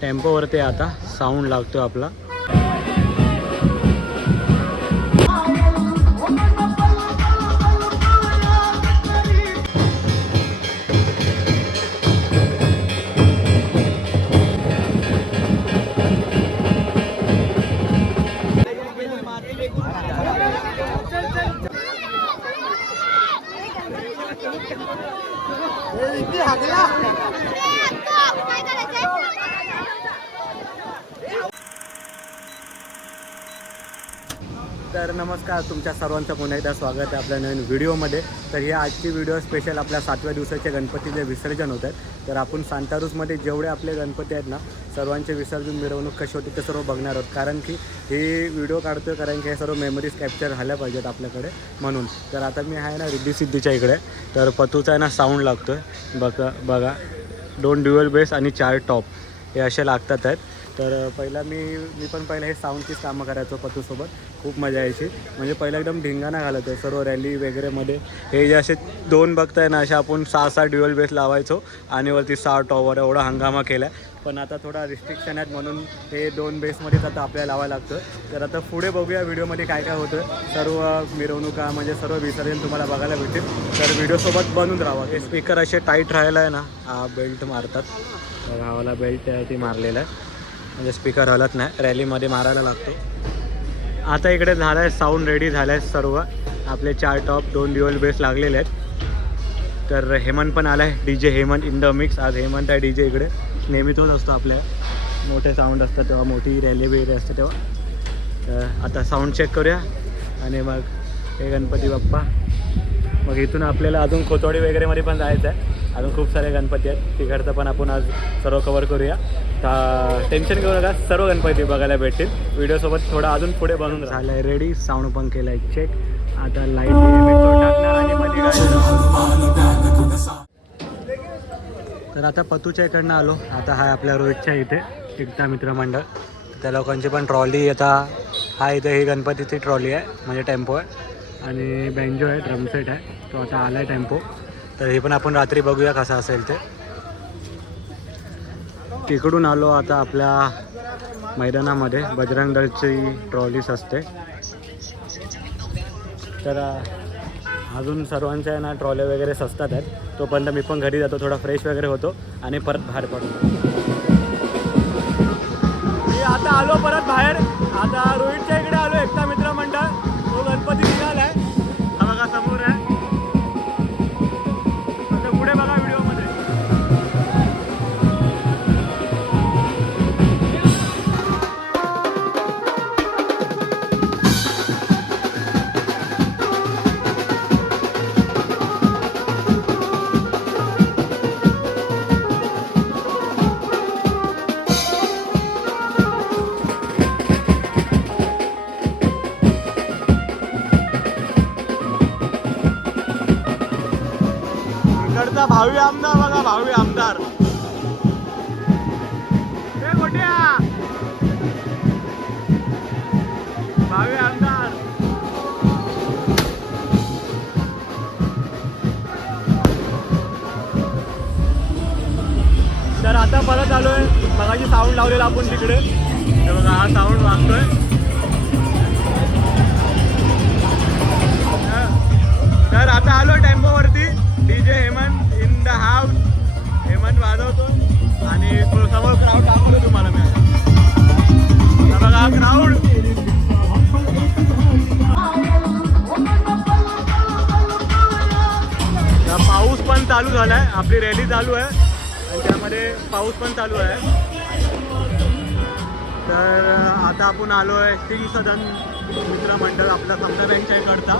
टेम्पोवरती आता साऊंड लागतो आपला. तर नमस्कार तुमच्या सर्वांचं पुन्हा एकदा स्वागत आहे आपल्या नवीन व्हिडिओमध्ये. तर ही आजची व्हिडिओ स्पेशल आपल्या सातव्या दिवसाचे गणपतीचे विसर्जन होत आहेत. तर आपण सांतारूसमध्ये जेवढे आपले गणपती आहेत ना सर्वांचे विसर्जन मिरवणूक कशी होती ते सर्व बघणार आहोत. कारण की ही व्हिडिओ काढतो कारण की हे सर्व मेमरीज कॅप्चर झाल्या पाहिजेत आपल्याकडे म्हणून. तर आता मी आहे ना रिद्धी सिद्धीच्या इकडे. तर पतूचा आहे ना साऊंड लागतो आहे बघा बघा. दोन ड्युअल बेस आणि चार टॉप हे असे लागतात आहेत. तर पहिला मी मी पण पहिला हे साऊंडचीच कामं करायचो पतूसोबत. खूप मजा यायची. म्हणजे पहिला एकदम ढिंगाणा घालत आहे सर्व रॅली वगैरेमध्ये हे जे असे दोन बघताय ना असे आपण सहा सहा ड्युअल बेस लावायचो. आणि वरती सहा टॉवर एवढा हंगामा केला पण आता थोडा रिस्ट्रिक्शन आहेत म्हणून हे दोन बेसमध्येच आता आपल्याला लावायला लागतं तर आता पुढे बघूया व्हिडिओमध्ये काय काय होतं सर्व मिरवणुका म्हणजे सर्व विसर्जन तुम्हाला बघायला भेटेल. तर व्हिडिओसोबत बनून राहा. हे स्पीकर असे टाईट राहायला आहे ना हा बेल्ट मारतात. तर भावाला बेल्ट ती मारलेला आहे. म्हणजे स्पीकर हलत नाही. रॅलीमध्ये मारायला लागतो. आता इकडे झालं आहे साऊंड रेडी झालं आहे सर्व. आपले चार टॉप दोन ड्युअल बेस लागलेले आहेत. तर हेमंत पण आला आहे D J Hemant in the mix आज हेमंत आहे डी जे इकडे. नेहमी तोच असतो आपल्या. मोठे साऊंड असतात तेव्हा मोठी रॅली वगैरे असते तेव्हा. तर आता साऊंड चेक करूया. आणि मग हे गणपती बाप्पा. मग इथून आपल्याला अजून खोतवाडी वगैरेमध्ये पण जायचं आहे अजून खूप सारे गणपती आहेत. तिकडचं पण आपण आज सर्व कवर करूया. टेन्शन घेऊ नका. सर्व गणपती बघायला भेटतील. व्हिडिओसोबत थोडा अजून पुढे बनून झालं आहे रेडी साऊंड पण केलं आहे चेक आता लाइट आणि तर आता पतूच्या इकडनं आलो. आता हा आपल्या रोहितच्या इथे एकदा मित्रमंडळ त्या लोकांची पण ट्रॉली आता हा इथे ही गणपतीची ट्रॉली आहे. म्हणजे टेम्पो आहे. आणि बँजो आहे ड्रमसेट आहे. तो आता आला आहे टेम्पो तर हे पण आपण रात्री बघूया कसा असेल ते. तिकडून आलो आता आपल्या मैदानामध्ये. बजरंग दलची ट्रॉलीस असते. तर अजून सर्वांच्या आहे ना ट्रॉले वगैरे सस्तात आहेत. तोपर्यंत मी पण घरी जातो थोडा फ्रेश वगैरे होतो आणि परत बाहेर पडतो. मी आता आलो परत बाहेर. आता रोहितच्या इकडे इकडचा भावी आमदार बघा भावी आमदार. भावी आमदार. तर आता परत आलोय. मगाची साऊंड लावलेला आपण तिकडे. तर बघा हा साऊंड वागतोय तर आता आलो टेम्पोवरती. D J Hemant in the house. Hemant वाजवतो आणि समोर क्राऊड दाखवतो तुम्हाला मी आता. बघा क्राऊड पाऊस पण चालू झालाय. आपली रॅली चालू आहे. आणि त्यामध्ये पाऊस पण चालू आहे. तर आता आपण आलो आहे सिंग सदन मित्रमंडळ आपला समजा बँकच्या इकडचा.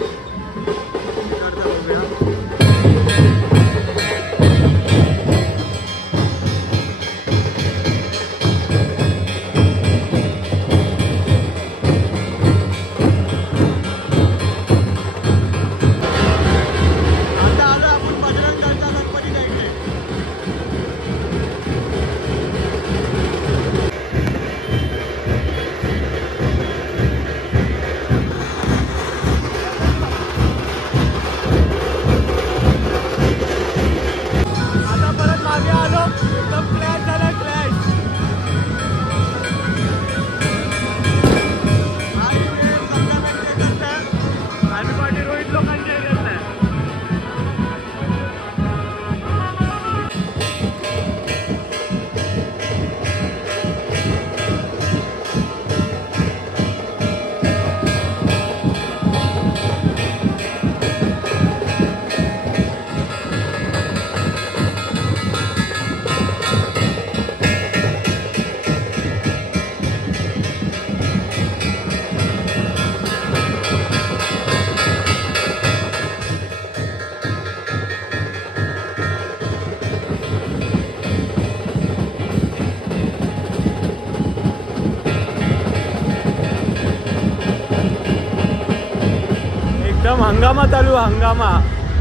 एकदम हंगामा चालू हंगामा.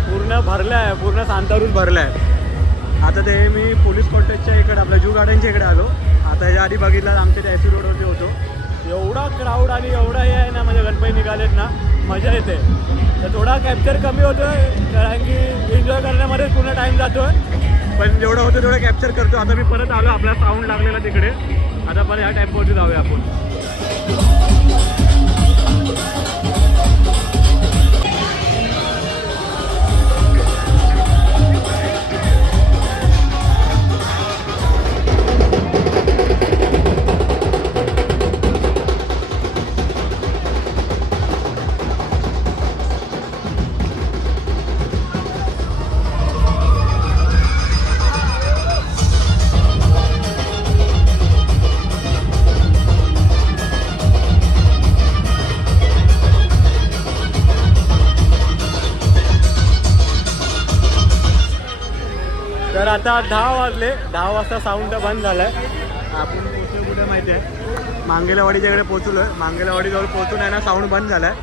पूर्ण भरला आहे पूर्ण सांतारूच आहे आता ते मी पोलीस कॉटेजच्या इकडे आपल्या जू गार्डनच्या इकडे आलो. आता या आधी बघितलं आमच्या त्या एसी रोडवरती होतो. एवढा क्राऊड आणि एवढा हे आहे ना म्हणजे गणपती निघालेत ना मजा येते. तर थोडा कॅप्चर कमी होतोय कारण की एन्जॉय करण्यामध्येच पूर्ण टाईम जातोय. पण जेवढं होतं तेवढं कॅप्चर करतो आता मी परत आलो आपला साऊंड लागलेला तिकडे. आता पण ह्या टेम्पोवरती जाऊया आपण. आता दहा वाजले. दहा वाजता साऊंड तर बंद झालाय. आपण पोचलो कुठे माहिती आहे? मांगेलावाडीच्या इकडे पोचलो आहे मांगेलावाडीजवळ पोचून आहे ना साऊंड बंद झालाय.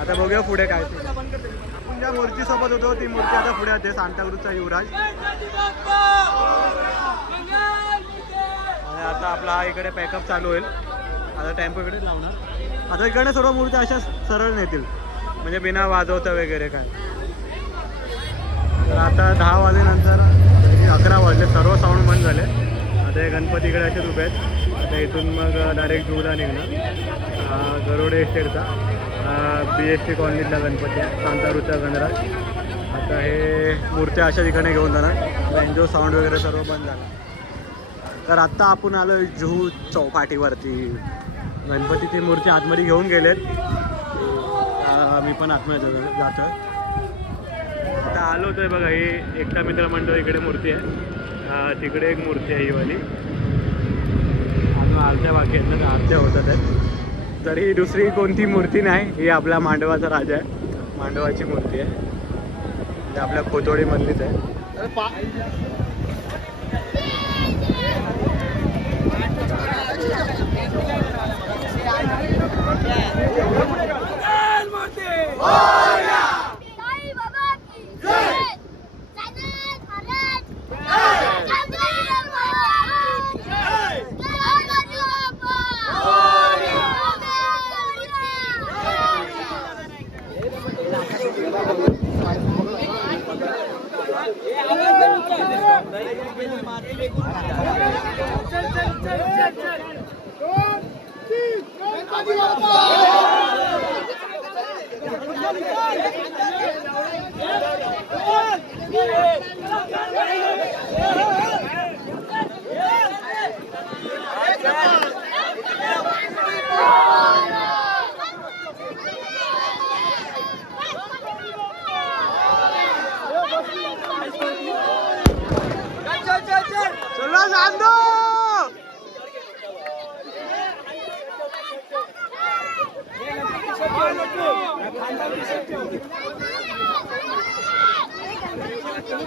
आता बघूया पुढे काय आपण ज्या मूर्तीसोबत होतो ती मूर्ती आता पुढे आहे. सांताक्रूजचा युवराज. आणि आता आपला हा इकडे पॅकअप चालू होईल. आता टेम्पो इकडे लावणार. आता इकडे सर्व मूर्ती अशा सरळ नेतील. म्हणजे बिना वाजवता वगैरे काय. तर आता दहा वाजेनंतर अकरा वाजले. सर्व साऊंड बंद झाले. आता हे गणपती इकडे असेच उभे आहेत. आता इथून मग डायरेक्ट जूला निघणार गरोडे एस्टेटचा बी एस टी कॉलनीतला गणपती आहे. सांतारूचा गणराज. आता हे मूर्त्या अशा ठिकाणी घेऊन जाणार. एन्जो साऊंड वगैरे सर्व बंद झालं. तर आत्ता आपण आलो जुहू चौपाटीवरती. गणपतीची मूर्ती आतमध्ये घेऊन गेलेत. मी पण आतमध्ये जातो आहे आता आलो तर बघा ही एकटा मित्र मंडळ इकडे मूर्ती आहे. तिकडे एक मूर्ती आहे ही वाली. अजून आरत्या बाकी आहेत ना आरत्या होतात आहेत. दुसरी कोणती मूर्ती नाही ही आपला मांडवाचा राजा आहे. मांडवाची मूर्ती आहे. म्हणजे आपल्या खोतोडीमधलीच आहे साई बाबा की जय जगन्नाथ महाराज की जय जगन्नाथ महाराज की जय गणपती बाप्पा चला सांगतो काय करायचंय हा बाबा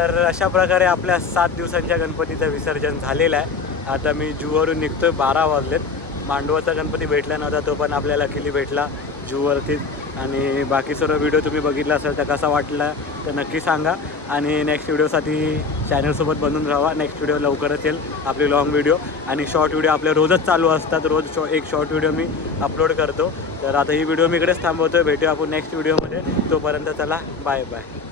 तर अशा प्रकारे आपल्या सात दिवसांच्या गणपतीचं विसर्जन झालेलं आहे. आता मी जूवरून निघतो आहे बारा वाजलेत. मांडवाचा गणपती भेटला नव्हता तो पण आपल्याला किली भेटला जूवरतीच आणि बाकी सर्व व्हिडिओ तुम्ही बघितला असेल तर कसा वाटला तर नक्की सांगा. आणि नेक्स्ट व्हिडिओसाठी चॅनलसोबत बनून राहा. नेक्स्ट व्हिडिओ लवकरच येईल आपले लॉंग व्हिडिओ आणि शॉर्ट व्हिडिओ आपले रोजच चालू असतात. रोज शॉ एक शॉर्ट व्हिडिओ मी अपलोड करतो. तर आता ही व्हिडिओ मी इकडेच थांबवतो भेटूया आपण नेक्स्ट व्हिडिओमध्ये तोपर्यंत चला बाय बाय